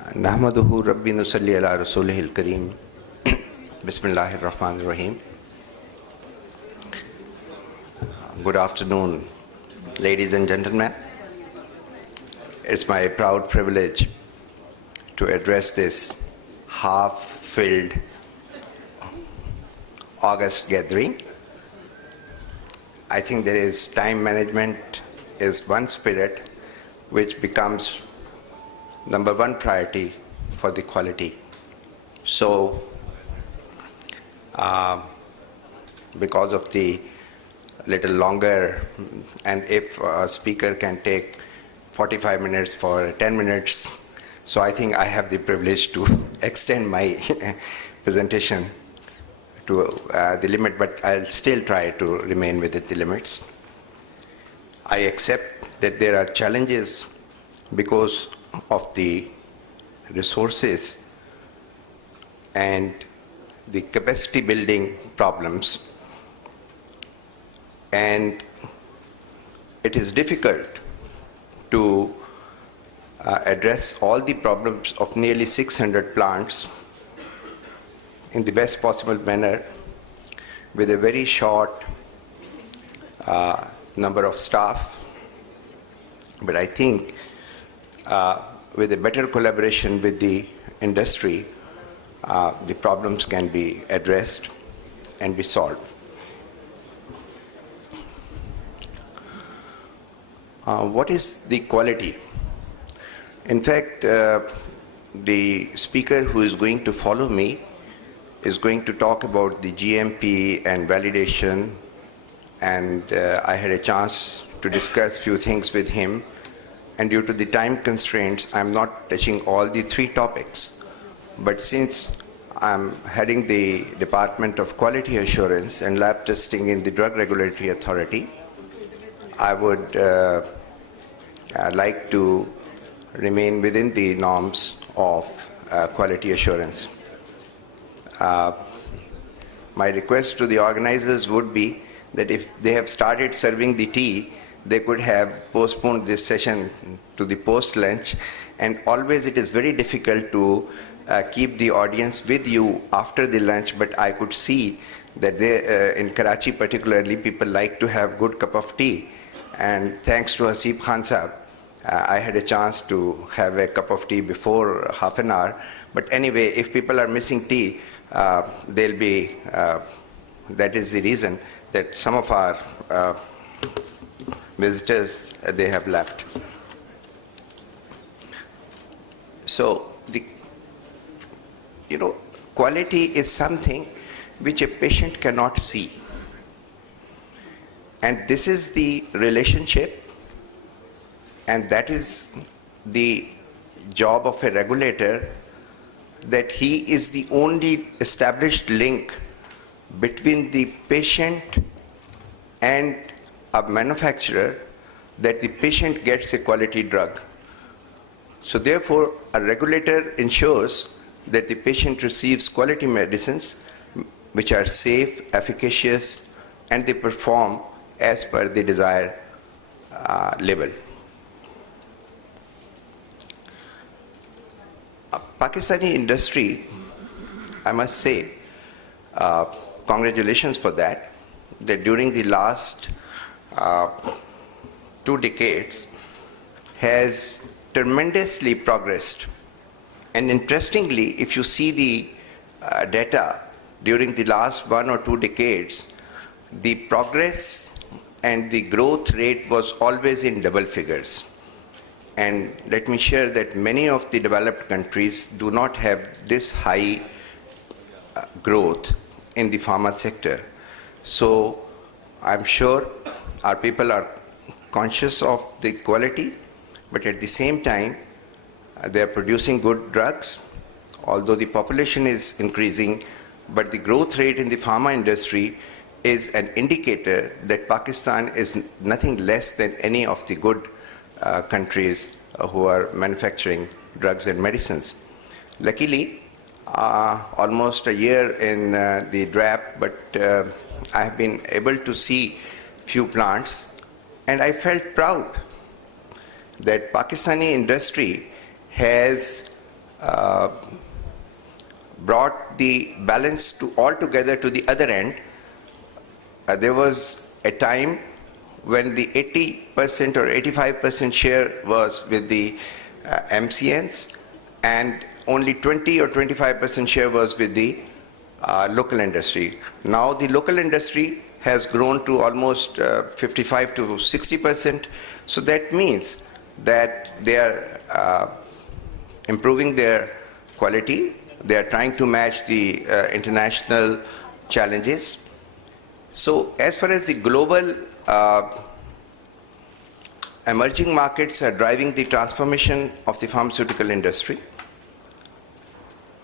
नहमदुहु रब्बी नुसल्ली अला रसूलिहिल करीम बिस्मिल्लाहिर रहमानिर रहीम. Good afternoon, ladies and gentlemen. It's my proud privilege to address this half-filled August gathering. I think there is time management is one spirit which becomes number one priority for the quality. So, because of the little longer, and if a speaker can take 45 minutes for 10 minutes, so I think I have the privilege to extend my presentation to the limit, but I'll still try to remain within the limits. I accept that there are challenges because of the resources and the capacity building problems, and it is difficult to address all the problems of nearly 600 plants in the best possible manner with a very short number of staff. But I think with a better collaboration with the industry, the problems can be addressed and be solved. What is the quality? In fact, the speaker who is going to follow me is going to talk about the GMP and validation, and I had a chance to discuss few things with him, and due to the time constraints, I'm not touching all the three topics. But since I'm heading the Department of Quality Assurance and Lab Testing in the Drug Regulatory Authority, I would like to remain within the norms of quality assurance. My request to the organizers would be that if they have started serving the tea, they could have postponed this session to the post-lunch, and always it is very difficult to keep the audience with you after the lunch, but I could see that they, in Karachi particularly, people like to have good cup of tea, and thanks to Hasib Khan Sahab, I had a chance to have a cup of tea before half an hour. But anyway, if people are missing tea, they'll be, that is the reason that some of our visitors, they have left. So, quality is something which a patient cannot see. And this is the relationship, and that is the job of a regulator, that he is the only established link between the patient and a manufacturer, that the patient gets a quality drug. So therefore, a regulator ensures that the patient receives quality medicines which are safe, efficacious, and they perform as per the desired level. Pakistani industry, I must say, congratulations for that, that during the last 2 decades has tremendously progressed. And interestingly, if you see the data during the last 1 or 2 decades, the progress and the growth rate was always in double figures. And let me share that many of the developed countries do not have this high growth in the pharma sector. So I'm sure our people are conscious of the quality, but at the same time, they are producing good drugs, although the population is increasing, but the growth rate in the pharma industry is an indicator that Pakistan is nothing less than any of the good countries who are manufacturing drugs and medicines. Luckily, almost a year in the DRAP, but I have been able to see few plants, and I felt proud that Pakistani industry has uh, brought the balance to altogether to the other end. There was a time when the 80% or 85% share was with the MCNs, and only 20 or 25% share was with the local industry. Now the local industry has grown to almost 55 to 60%. So that means that they are improving their quality. They are trying to match the international challenges. So as far as the global emerging markets are driving the transformation of the pharmaceutical industry.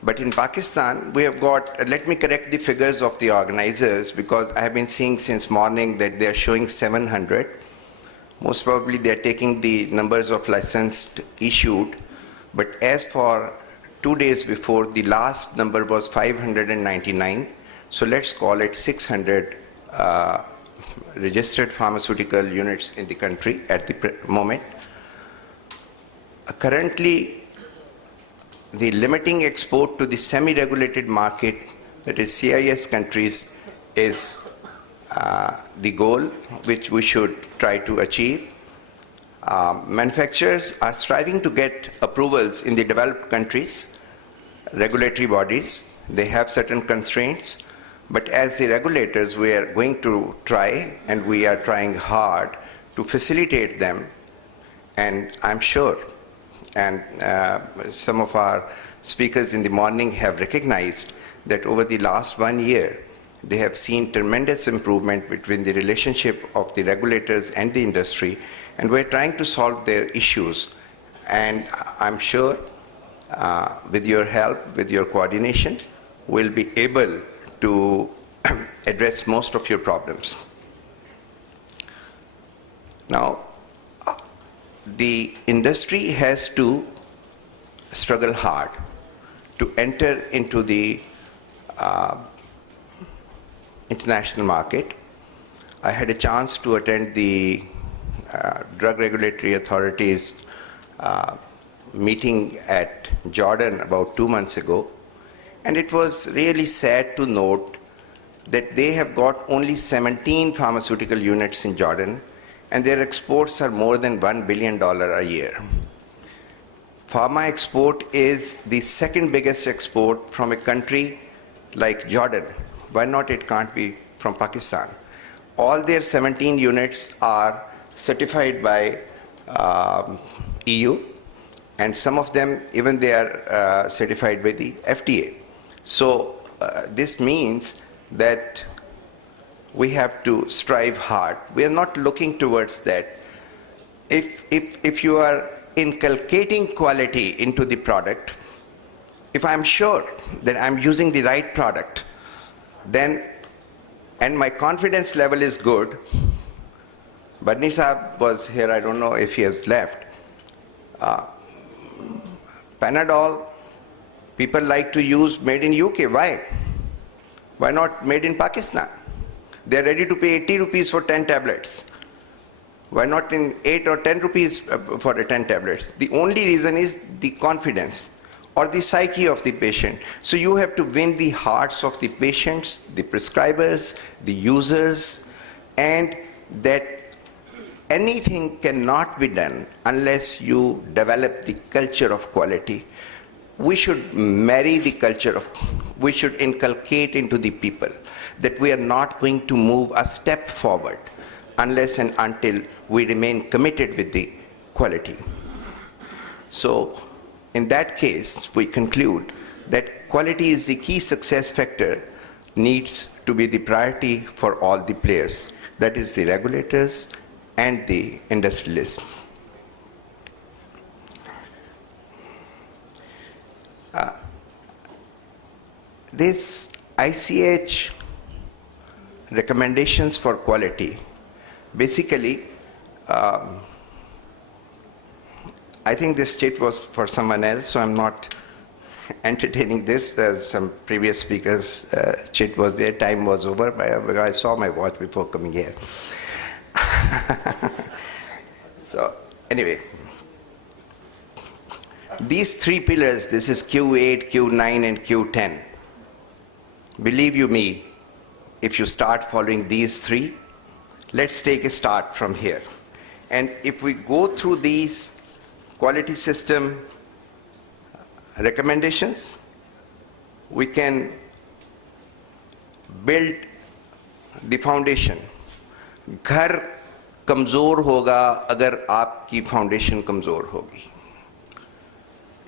But in Pakistan, we have got, let me correct the figures of the organizers, because I have been seeing since morning that they are showing 700. Most probably they are taking the numbers of licensed issued. But as for 2 days before, the last number was 599. So let's call it 600 registered pharmaceutical units in the country at the moment. Currently, the limiting export to the semi-regulated market, that is CIS countries, is the goal which we should try to achieve. Manufacturers are striving to get approvals in the developed countries, regulatory bodies. They have certain constraints, but as the regulators, we are going to try, and we are trying hard to facilitate them. And I'm sure, and some of our speakers in the morning have recognized that over the last 1 year, they have seen tremendous improvement between the relationship of the regulators and the industry, and we're trying to solve their issues. And I'm sure with your help, with your coordination, we'll be able to address most of your problems. Now, the industry has to struggle hard to enter into the international market. I had a chance to attend the Drug Regulatory Authorities meeting at Jordan about 2 months ago, and it was really sad to note that they have got only 17 pharmaceutical units in Jordan, and their exports are more than $1 billion a year. Pharma export is the second biggest export from a country like Jordan. Why not it can't be from Pakistan? All their 17 units are certified by EU, and some of them even they are certified by the FDA. So this means that we have to strive hard. We are not looking towards that. If you are inculcating quality into the product, if I'm sure that I'm using the right product, then, and my confidence level is good. Badni Saab was here, I don't know if he has left. Panadol, people like to use made in UK. Why? Why not made in Pakistan? They're ready to pay 80 rupees for 10 tablets. Why not in 8 or 10 rupees for the 10 tablets? The only reason is the confidence or the psyche of the patient. So you have to win the hearts of the patients, the prescribers, the users, and that anything cannot be done unless you develop the culture of quality. We should marry the culture of, we should inculcate into the people that we are not going to move a step forward unless and until we remain committed with the quality. So in that case, we conclude that quality is the key success factor, needs to be the priority for all the players, that is the regulators and the industrialists. This ICH recommendations for quality, basically, I think this chit was for someone else, so I'm not entertaining this. As some previous speakers' chit was there, time was over, but I saw my watch before coming here. So, anyway, These three pillars, this is Q8, Q9 and Q10. Believe you me, if you start following these three, let's take a start from here. And if we go through these quality system recommendations, we can build the foundation. घर कमजोर होगा अगर आपकी foundation कमजोर होगी.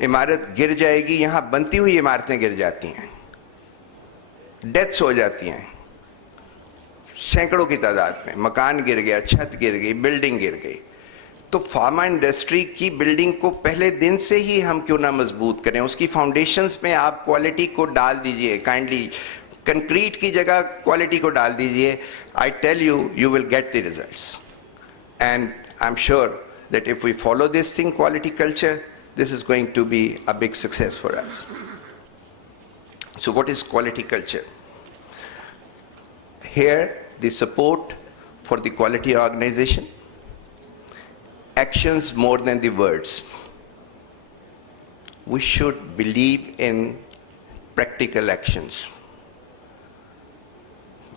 इमारत गिर जाएगी, यहां बनती हुई इमारतें गिर जाती हैं, डेथ्स हो जाती हैं सैकड़ों की तादाद में. मकान गिर गया, छत गिर गई, बिल्डिंग गिर गई. तो फार्मा इंडस्ट्री की बिल्डिंग को पहले दिन से ही हम क्यों ना मजबूत करें. उसकी फाउंडेशंस में आप क्वालिटी को डाल दीजिए. काइंडली कंक्रीट की जगह क्वालिटी को डाल दीजिए. I tell you, you will get the results. And I am sure that if we follow this thing, quality culture, this is going to be a big success for us. So what is quality culture? Here, the support for the quality organization, actions more than the words. We should believe in practical actions.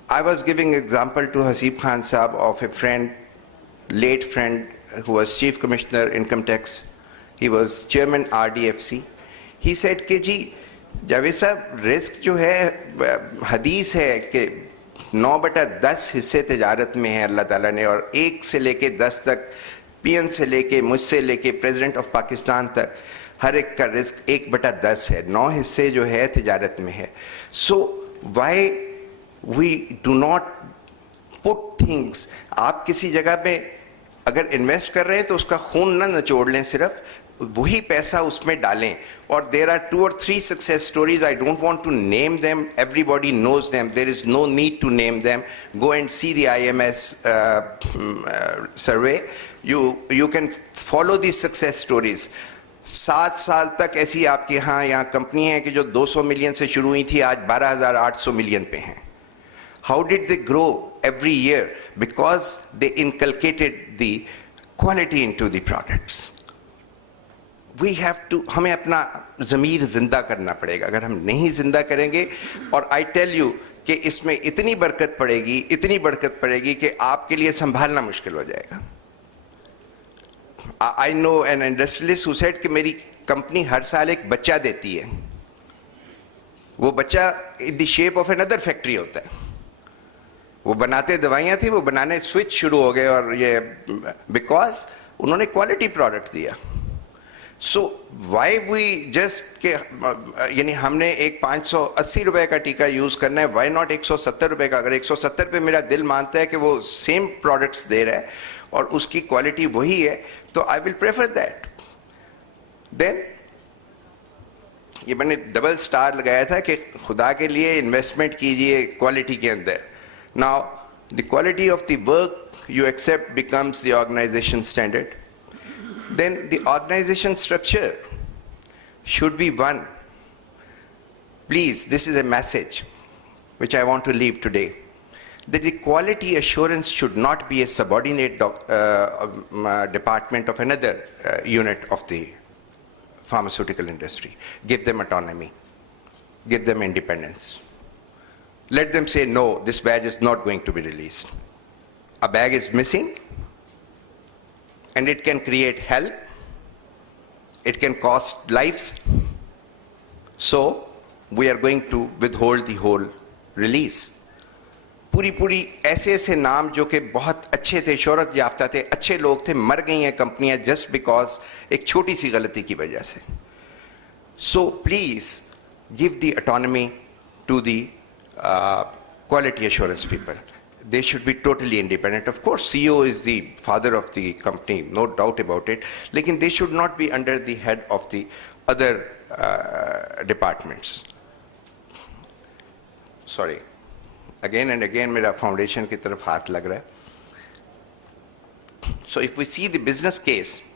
I was giving example to Haseeb Khan Saab of a friend, late friend, who was Chief Commissioner Income Tax. He was Chairman RDFC. He said कि जी जावेद साहब, risk जो है, हदीस है कि 9/10 हिस्से तिजारत में है अल्लाह ताला ने, और 1 से लेके 10 तक, पीएन से लेके, मुझसे लेके प्रेसिडेंट ऑफ पाकिस्तान तक, हर एक का रिस्क 1/10 है. 9 हिस्से जो है तिजारत में है. So why we do not put things. आप किसी जगह पे अगर इन्वेस्ट कर रहे हैं तो उसका खून ना निचोड़ लें, सिर्फ वही पैसा उसमें डालें. और there are 2 or 3 success stories. I don't want to name them. Everybody knows them. There is no need to name them. Go and see the IMS survey. You can follow these success stories. 7 साल तक ऐसी आपके यहाँ company है कि जो 200 million से शुरू हुई थी, आज 12,800 मिलियन पे हैं. How did they grow every year? Because they inculcated the quality into the products. We have to, हमें अपना ज़मीर जिंदा करना पड़ेगा. अगर हम नहीं जिंदा करेंगे, और I tell you कि इसमें इतनी बरकत पड़ेगी कि आपके लिए संभालना मुश्किल हो जाएगा. I know an industrialist who said कि मेरी कंपनी हर साल एक बच्चा देती है. वो बच्चा in the shape of another factory होता है. वो बनाते दवाइयाँ थी, वो बनाने स्विच शुरू हो गए, और ये बिकॉज उन्होंने क्वालिटी प्रोडक्ट दिया. सो वाई वी जस्ट के यानी हमने एक 580 रुपए का टीका यूज करना है, वाई नॉट 170 रुपए का. अगर 170 पे मेरा दिल मानता है कि वो सेम प्रोडक्ट्स दे रहा है और उसकी क्वालिटी वही है, तो I will prefer that. Then ये मैंने डबल स्टार लगाया था कि खुदा के लिए इन्वेस्टमेंट कीजिए क्वालिटी के अंदर. Now, the quality of the work you accept becomes the organization standard. Then the organization structure should be one. Please, this is a message which I want to leave today, that the quality assurance should not be a subordinate department of another unit of the pharmaceutical industry. Give them autonomy. Give them independence. Let them say, no, this badge is not going to be released. A bag is missing, and it can create hell. It can cost lives. So, we are going to withhold the whole release. पूरी ऐसे नाम जो कि बहुत अच्छे थे, शोहरत याफ्ता थे, अच्छे लोग थे, मर गई हैं कंपनियां just because एक छोटी सी गलती की वजह से. So, please give the autonomy to the quality assurance people. They should be totally independent. Of course, CEO is the father of the company, no doubt about it. Lekin they should not be under the head of the other departments. Sorry. Again and again, मेरा foundation की तरफ हाथ लग रहा है. So if we see the business case,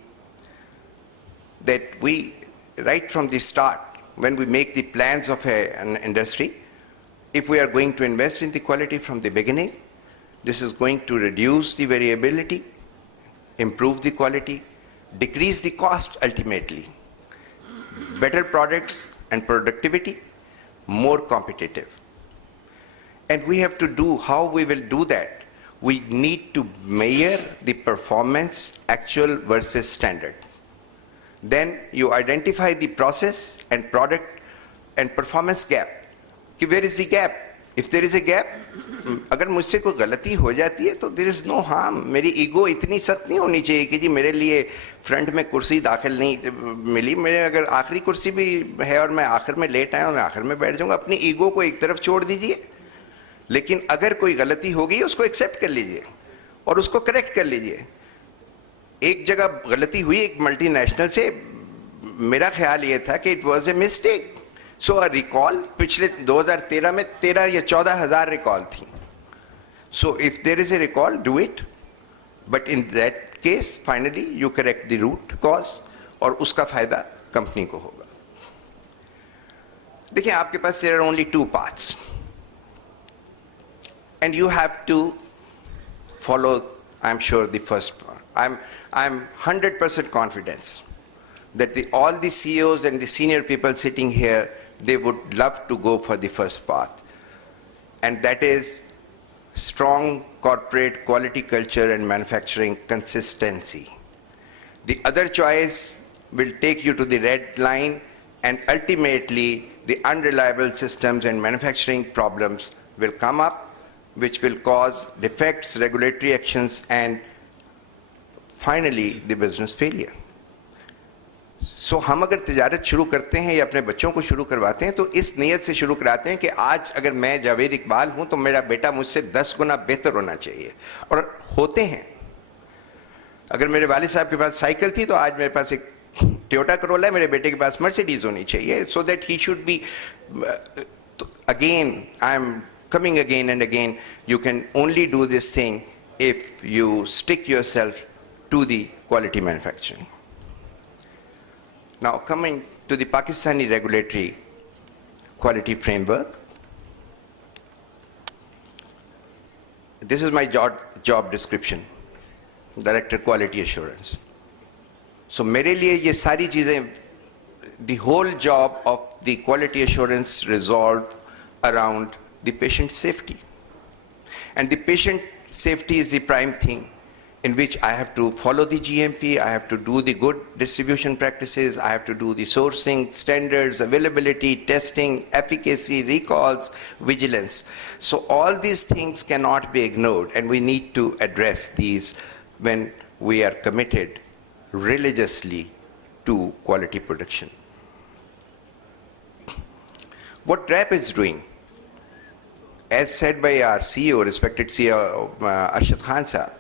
that we, right from the start, when we make the plans of an industry, if we are going to invest in the quality from the beginning, this is going to reduce the variability, improve the quality, decrease the cost ultimately. better products and productivity, more competitive. And we have to do, how we will do that? We need to measure the performance actual versus standard. Then you identify the process and product and performance gap. कि where is the gap? If there is a gap, अगर मुझसे कोई गलती हो जाती है तो there is no harm. मेरी ईगो इतनी सख्त नहीं होनी चाहिए कि जी मेरे लिए फ्रंट में कुर्सी दाखिल नहीं मिली, मेरे अगर आखिरी कुर्सी भी है और मैं आखिर में लेट आया और मैं आखिर में बैठ जाऊंगा, अपनी ईगो को एक तरफ छोड़ दीजिए. लेकिन अगर कोई गलती हो गई उसको एक्सेप्ट कर लीजिए और उसको करेक्ट कर लीजिए. एक जगह गलती हुई एक मल्टीनेशनल से, मेरा ख्याल ये था कि it was a mistake. So a recall पिछले 2013 में 13 या 14,000 रिकॉल थी. So if there is a recall, do it, but in that case finally you correct the root cause और उसका फायदा कंपनी को होगा. देखिए, आपके पास there are only 2 paths and you have to follow, I'm sure, the first one. I'm 100% confident that all the CEOs and the senior people sitting here, they would love to go for the first path, and that is strong corporate quality culture and manufacturing consistency. The other choice will take you to the red line, and ultimately the unreliable systems and manufacturing problems will come up, which will cause defects, regulatory actions, and finally the business failure. So हम अगर तिजारत शुरू करते हैं या अपने बच्चों को शुरू करवाते हैं तो इस नीयत से शुरू कराते हैं कि आज अगर मैं जावेद इकबाल हूं तो मेरा बेटा मुझसे 10 गुना बेहतर होना चाहिए, और होते हैं. अगर मेरे वालिद साहब के पास साइकिल थी तो आज मेरे पास एक टोयोटा करोला है, मेरे बेटे के पास मर्सिडीज होनी चाहिए, so that he should be again, I'm coming again and again, you can only do this thing if you stick yourself to the quality manufacturing. Now, coming to the Pakistani regulatory quality framework, this is my job description, Director Quality Assurance. So मेरे लिए ये सारी चीजें, the whole job of the quality assurance resolved around the patient safety. And the patient safety is the prime thing in which I have to follow the GMP, I have to do the good distribution practices, I have to do the sourcing, standards, availability, testing, efficacy, recalls, vigilance. So all these things cannot be ignored, and we need to address these when we are committed religiously to quality production. What DRAP is doing, as said by our CEO, respected CEO Arshad Khan Sahab,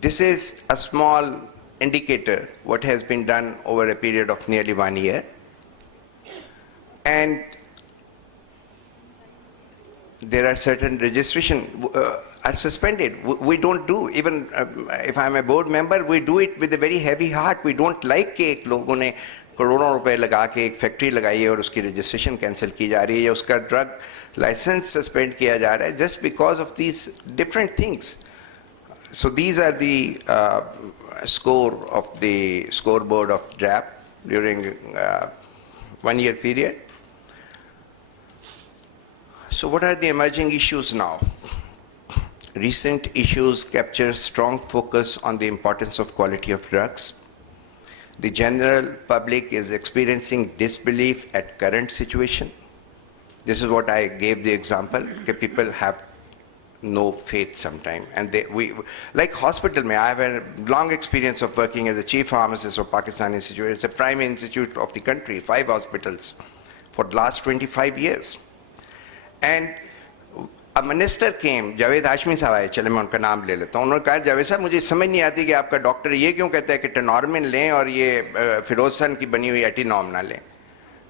this is a small indicator what has been done over a period of nearly 1 year, and there are certain registration are suspended. We don't do, even if I'm a board member, we do it with a very heavy heart. We don't like कि एक लोगों ने करोड़ों रुपए लगा के एक factory लगाई है और उसकी रजिस्ट्रेशन कैंसिल की जा रही है या उसका ड्रग लाइसेंस सस्पेंड किया जा रहा है just because of these different things. So these are the score of the scoreboard of DRAP during 1 year period. So what are the emerging issues now? Recent issues capture strong focus on the importance of quality of drugs. The general public is experiencing disbelief at current situation. This is what I gave the example, that people have no faith sometimes. And like hospital, I have a long experience of working as a chief pharmacist of Pakistan Institute. It's a prime institute of the country, 5 hospitals for the last 25 years. And a minister came, Javed Hashmi साहब आए, चले मैं उनका नाम ले लेता हूँ. उन्होंने कहा, जावेद साहब मुझे समझ नहीं आती कि आपका डॉक्टर ये क्यों कहता है कि टेनॉर्मिन लें और ये फिरोजसन की बनी हुई एटिनॉम ना लें.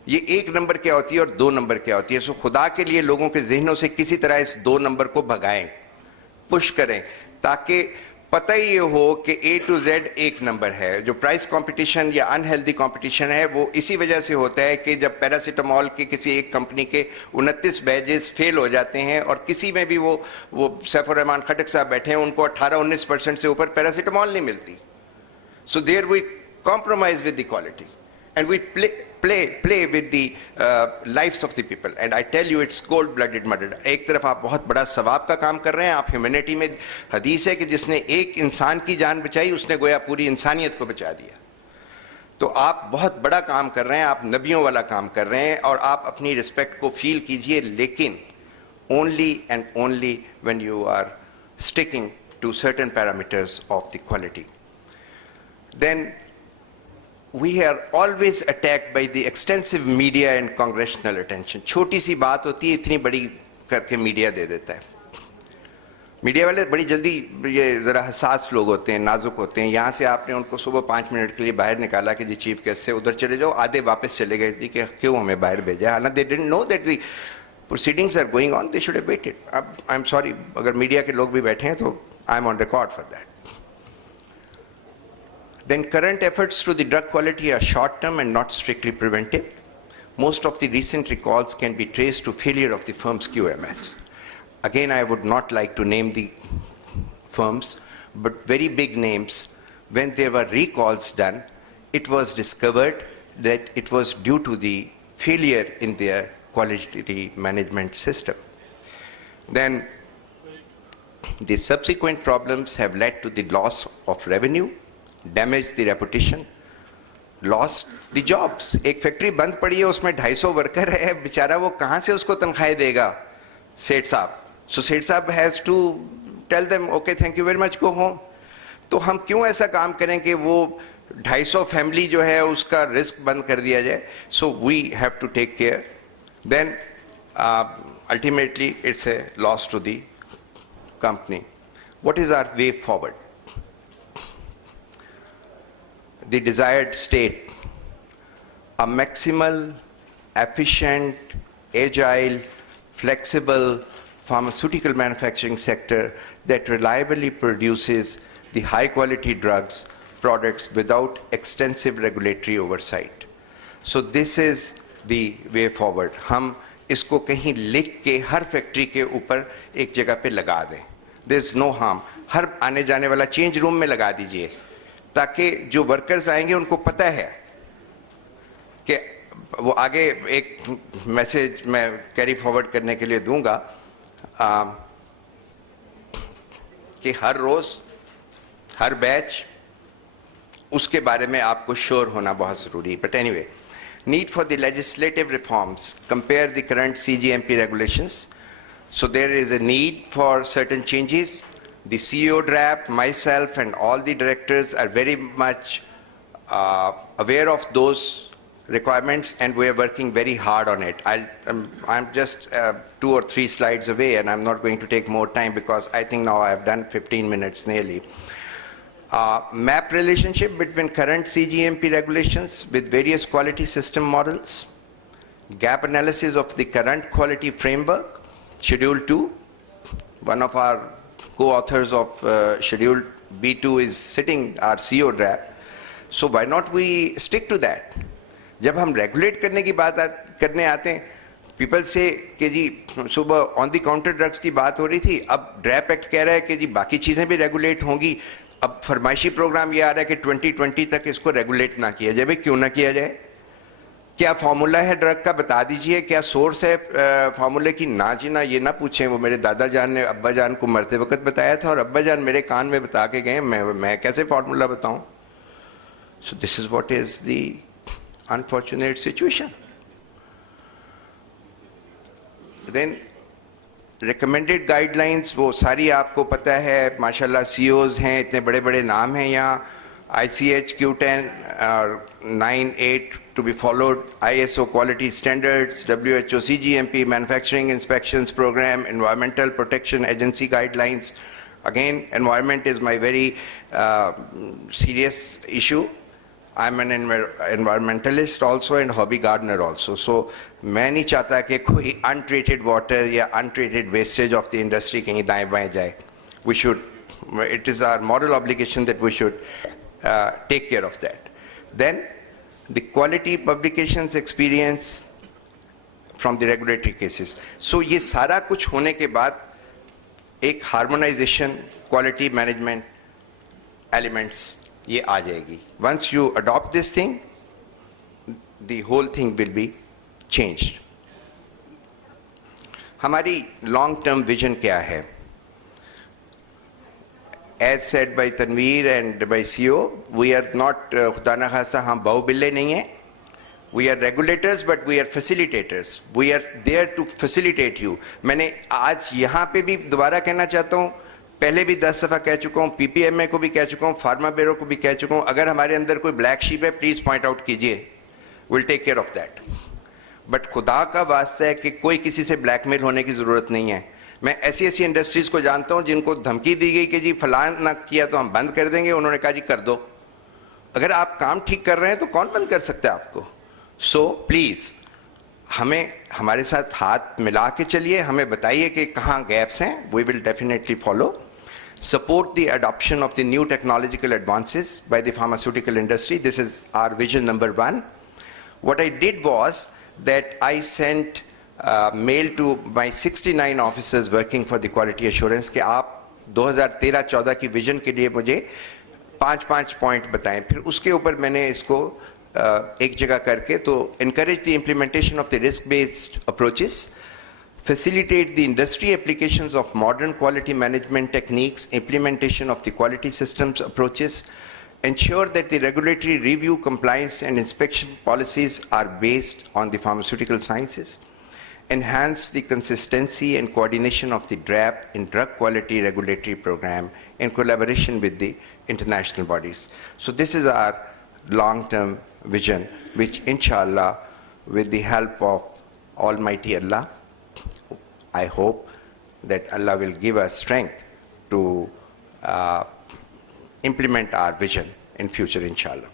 ये 1 नंबर क्या होती है और 2 नंबर क्या होती है. सो खुदा के लिए लोगों के जहनों से किसी तरह इस 2 नंबर को भगाएं, पुश करें, ताकि पता ही ये हो कि A to Z 1 नंबर है. जो प्राइस कंपटीशन या अनहेल्दी कंपटीशन है वो इसी वजह से होता है कि जब पैरासीटामोल के किसी एक कंपनी के 29 बैजेस फेल हो जाते हैं और किसी में भी वो सैफुर रहमान खटक साहब बैठे हैं, उनको 18-19% से ऊपर पैरासीटामोल नहीं मिलती. So there we compromise with the quality. and we play with the lives of the people, and I tell you it's cold-blooded murder. एक तरफ आप बहुत बड़ा सवाब का काम कर रहे हैं, आप ह्यूमैनिटी में हदीस है कि जिसने एक इंसान की जान बचाई उसने गोया पूरी इंसानियत को बचा दिया. तो आप बहुत बड़ा काम कर रहे हैं, आप नबियों वाला काम कर रहे हैं, और आप अपनी रिस्पेक्ट को फील कीजिए, लेकिन only and only when you are sticking to certain parameters of the quality. Then we are always attacked by the extensive media and congressional attention. छोटी सी बात होती है, इतनी बड़ी करके मीडिया दे देता है. मीडिया वाले बड़ी जल्दी, ये ज़रा हसास लोग होते हैं, नाजुक होते हैं. यहाँ से आपने उनको सुबह 5 मिनट के लिए बाहर निकाला कि जी चीफ गेस्ट से उधर चले जाओ, आधे वापस चले गए जी कि क्यों हमें बाहर भेजा. हालांकि they didn't know that the proceedings are going on, they should have waited. I'm sorry, अगर मीडिया के लोग भी बैठे हैं तो I'm on record for that. Then current efforts to the drug quality are short-term and not strictly preventive. Most of the recent recalls can be traced to failure of the firm's QMS. Again, I would not like to name the firms, but very big names, when there were recalls done, it was discovered that it was due to the failure in their quality management system. Then the subsequent problems have led to the loss of revenue, damaged the reputation, lost the jobs. एक factory बंद पड़ी है, उसमें 250 worker है, बेचारा वो कहाँ से उसको तनख्वाहें देगा सेठ साहब. So सेठ साहब has to tell them, okay, thank you very much, go home. तो हम क्यों ऐसा काम करें कि वो 250 फैमिली जो है उसका रिस्क बंद कर दिया जाए. So we have to take care. Then ultimately it's a loss to the company. What is our way forward? The desired state, a maximal, efficient, agile, flexible pharmaceutical manufacturing sector that reliably produces the high quality drugs, products without extensive regulatory oversight. So this is the way forward. हम इसको कहीं लिख के हर factory के ऊपर एक जगह पे लगा दें. There is no harm. हर आने जाने वाला चेंज रूम में लगा दीजिए, ताकि जो वर्कर्स आएंगे उनको पता है कि वो आगे एक मैसेज मैं कैरी फॉरवर्ड करने के लिए दूंगा कि हर रोज हर बैच उसके बारे में आपको श्योर होना बहुत जरूरी. But anyway, need for the legislative reforms, compare the current CGMP regulations. So there is a need for certain changes. The CEO draft, myself and all the directors are very much aware of those requirements, and we are working very hard on it. I'm just 2 or 3 slides away, and I'm not going to take more time because I think now I've done 15 minutes nearly. Map relationship between current CGMP regulations with various quality system models, gap analysis of the current quality framework, Schedule 2. One of our co-authors of Schedule B2 is sitting our CEO draft. So why not we stick to that? जब हम regulate करने की बात करने आते हैं, people से कि जी सुबह ऑन द काउंटर ड्रग्स की बात हो रही थी, अब ड्रैप एक्ट कह रहा है कि जी बाकी चीज़ें भी रेगुलेट होंगी. अब फरमाइशी प्रोग्राम ये आ रहा है कि 2020 तक इसको रेगुलेट ना किया जाए. क्यों ना किया जाए? क्या फार्मूला है ड्रग का, बता दीजिए. क्या सोर्स है फार्मूले की? ना जी ना, ये ना पूछें. वो मेरे दादा जान ने अब्बा जान को मरते वक्त बताया था और अब्बा जान मेरे कान में बता के गए. मैं कैसे फार्मूला बताऊं? So this is what is the unfortunate situation. Then recommended guidelines, वो सारी आपको पता है. माशाल्लाह CEOs हैं, इतने बड़े बड़े नाम हैं यहाँ. ICH Q10 और 9-8 to be followed, ISO quality standards, WHO CGMP manufacturing inspections program, environmental protection agency guidelines. Again, environment is my very serious issue. I'm an environmentalist also and hobby gardener also. So मैं नहीं चाहता कि कोई untreated water या untreated wastage of the industry कहीं दाएं बाएं जाए. We should, it is our moral obligation that we should take care of that. Then the quality publications experience from the regulatory cases. So ये सारा कुछ होने के बाद एक harmonization, quality management elements ये आ जाएगी. Once you adopt this thing, the whole thing will be changed. हमारी long term vision क्या है? As said by Tanveer and by CEO, we are not खुदा ना खासा हम बाहुबल्ले नहीं हैं. We are regulators, but we are facilitators. We are there to facilitate you. मैंने आज यहाँ पे भी दोबारा कहना चाहता हूँ, पहले भी 10 दफ़ा कह चुका हूँ, PPMA को भी कह चुका हूँ, फार्मा ब्यूरो को भी कह चुका हूँ, अगर हमारे अंदर कोई ब्लैक शीप है प्लीज पॉइंट आउट कीजिए, we'll take care of that. But खुदा का वास्ता है कि कोई किसी से ब्लैकमेल होने की ज़रूरत नहीं है. मैं ऐसी ऐसी इंडस्ट्रीज़ को जानता हूँ जिनको धमकी दी गई कि जी फलां ना किया तो हम बंद कर देंगे, उन्होंने कहा जी कर दो. अगर आप काम ठीक कर रहे हैं तो कौन बंद कर सकता है आपको? सो प्लीज़ हमें हमारे साथ हाथ मिला के चलिए, हमें बताइए कि कहाँ गैप्स हैं. We will definitely follow. Support the adoption of the new technological advances by the pharmaceutical industry. This is our vision number 1. What I did was that I sent mail to my 69 officers working for the quality assurance कि आप 2013-14 की vision के लिए मुझे 5-5 point बताएं. फिर उसके ऊपर मैंने इसको एक जगह करके तो encourage the implementation of the risk-based approaches, facilitate the industry applications of modern quality management techniques, implementation of the quality systems approaches, ensure that the regulatory review, compliance and inspection policies are based on the pharmaceutical sciences, enhance the consistency and coordination of the DRAP in drug quality regulatory program in collaboration with the international bodies. So this is our long-term vision, which inshallah, with the help of Almighty Allah, I hope that Allah will give us strength to implement our vision in future, inshallah.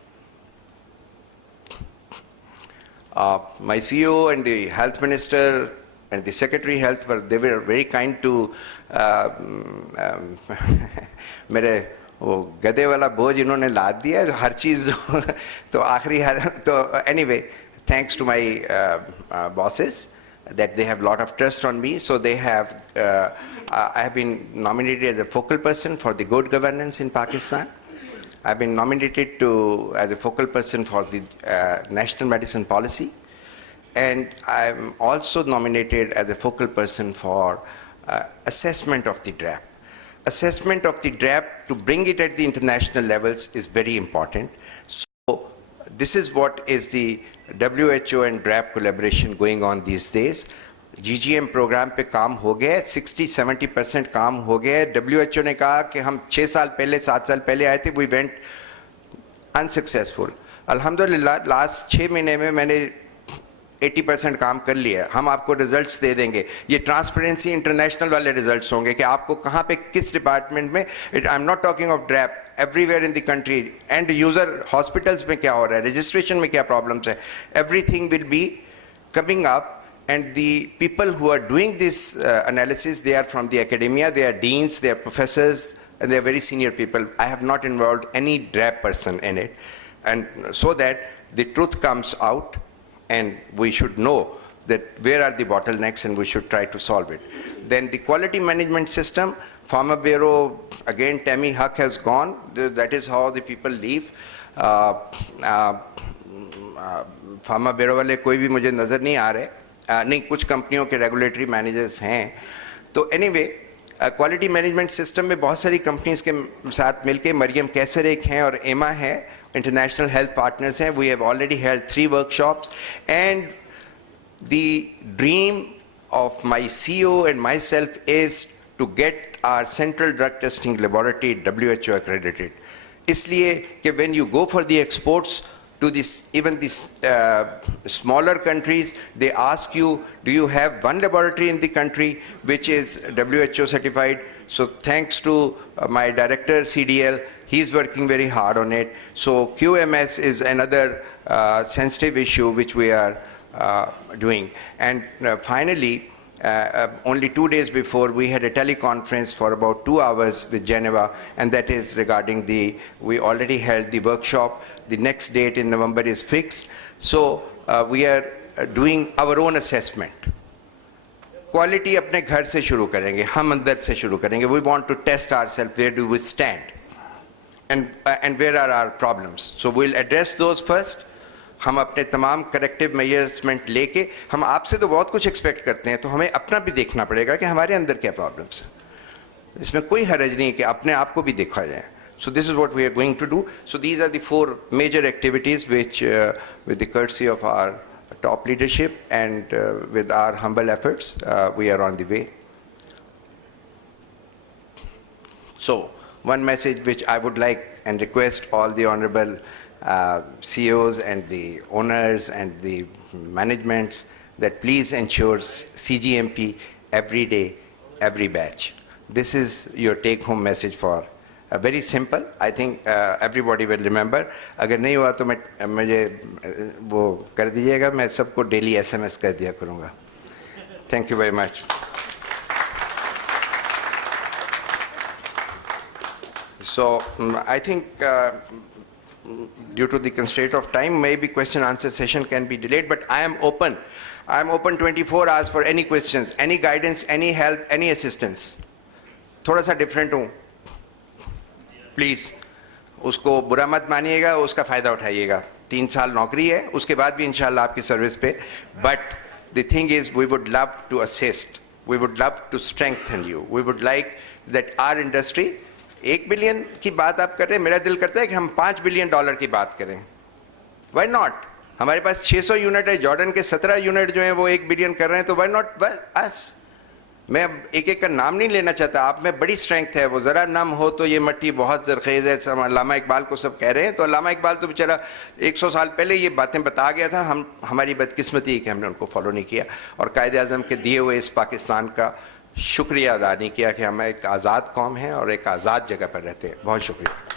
My CEO and the health minister and the secretary health they were very kind to मेरे वो गधे वाला बोझ इन्होंने लाद दिया हर चीज़ तो आखिरी तो anyway, thanks to my bosses that they have a lot of trust on me. So they have, I have been nominated as a focal person for the good governance in Pakistan. I've been nominated as a focal person for the national medicine policy. And I'm also nominated as a focal person for assessment of the DRAP. Assessment of the DRAP to bring it at the international levels is very important. So this is what is the WHO and DRAP collaboration going on these days. GGM program पे काम हो गया, 60-70% काम हो गया. WHO ने कहा कि हम 6 साल पहले 7 साल पहले आए थे, we went unsuccessful. अल्हम्दुलिल्लाह लास्ट 6 महीने में मैंने 80% काम कर लिया. हम आपको रिजल्ट्स दे देंगे. ये ट्रांसपेरेंसी इंटरनेशनल वाले रिजल्ट्स होंगे कि आपको कहाँ पे किस डिपार्टमेंट में. I am not talking of DRAP, everywhere in the country, and user hospitals में क्या हो रहा है, registration में क्या problems है, everything will be coming up. And the people who are doing this analysis, they are from the academia, they are deans, they are professors, and they are very senior people. I have not involved any DRAP person in it, and so that the truth comes out and we should know that where are the bottlenecks and we should try to solve it. Then the quality management system, Pharma Bureau, again Tammy Huck has gone. That is how the people leave. Pharma Bureau वाले कोई भी मुझे नज़र नहीं आ रहे. नहीं, कुछ कंपनियों के रेगुलेटरी मैनेजर्स हैं. तो एनीवे क्वालिटी मैनेजमेंट सिस्टम में बहुत सारी कंपनीज के साथ मिलके मरियम कैसर एक हैं और एमा है, इंटरनेशनल हेल्थ पार्टनर्स हैं. We have already held 3 workshops and the dream of my CEO and myself is to get our central drug testing laboratory WHO accredited. इसलिए कि when you go for the exports to this, even these smaller countries, they ask you, do you have one laboratory in the country which is WHO certified? So thanks to my director CDL, he's working very hard on it. So QMS is another sensitive issue which we are doing. And finally, only 2 days before, we had a teleconference for about 2 hours with Geneva, and that is regarding we already held the workshop. The next date in November is fixed. So we are doing our own assessment. Quality अपने घर से शुरू करेंगे, हम अंदर से शुरू करेंगे. We want to test ourselves, where do we stand? And where are our problems? So we'll address those first. हम अपने तमाम करेक्टिव मेजर्समेंट लेके, हम आपसे तो बहुत कुछ एक्सपेक्ट करते हैं, तो हमें अपना भी देखना पड़ेगा कि हमारे अंदर क्या प्रॉब्लम्स हैं। इसमें कोई हरज नहीं कि अपने आप को भी देखा जाए। So this is what we are going to do. So these are the 4 major activities which, with the courtesy of our top leadership and with our humble efforts, we are on the way. So one message which I would like and request all the honorable CEOs and the owners and the managements that please ensure CGMP every day, every batch. This is your take-home message for very simple. I think everybody will remember. अगर नहीं हुआ तो मुझे वो कर दीजिएगा, मैं सबको डेली SMS कर दिया करूँगा. Thank you very much. So I think due to the constraint of time, maybe question answer session can be delayed, but I am open. I am open 24 hours for any questions, any guidance, any help, any assistance. थोड़ा सा different हूँ. Please उसको बुरा मत मानिएगा, उसका फ़ायदा उठाइएगा. 3 साल नौकरी है, उसके बाद भी इंशाल्लाह आपकी सर्विस पे. But the thing is, we would love to assist. We would love to strengthen you. We would like that our industry, 1 billion की बात आप कर रहे हैं, मेरा दिल करता है कि हम $5 बिलियन की बात करें. Why not? हमारे पास 600 यूनिट है, जॉर्डन के 17 यूनिट जो हैं वो 1 बिलियन कर रहे हैं, तो why not us? मैं अब एक एक का नाम नहीं लेना चाहता. आप में बड़ी स्ट्रेंथ है, वो ज़रा नम हो तो ये मट्टी बहुत ज़रखेज़ है. अल्लामा इकबाल को सब कह रहे हैं, तो अल्लामा इकबाल तो बेचारा 100 साल पहले ये बातें बता गया था. हमारी बदकिस्मती है कि हमने उनको फॉलो नहीं किया और कायदे आज़म के दिए हुए इस पाकिस्तान का शुक्रिया अदा नहीं किया कि हम एक आज़ाद कौम हैं और एक आज़ाद जगह पर रहते हैं. बहुत शुक्रिया.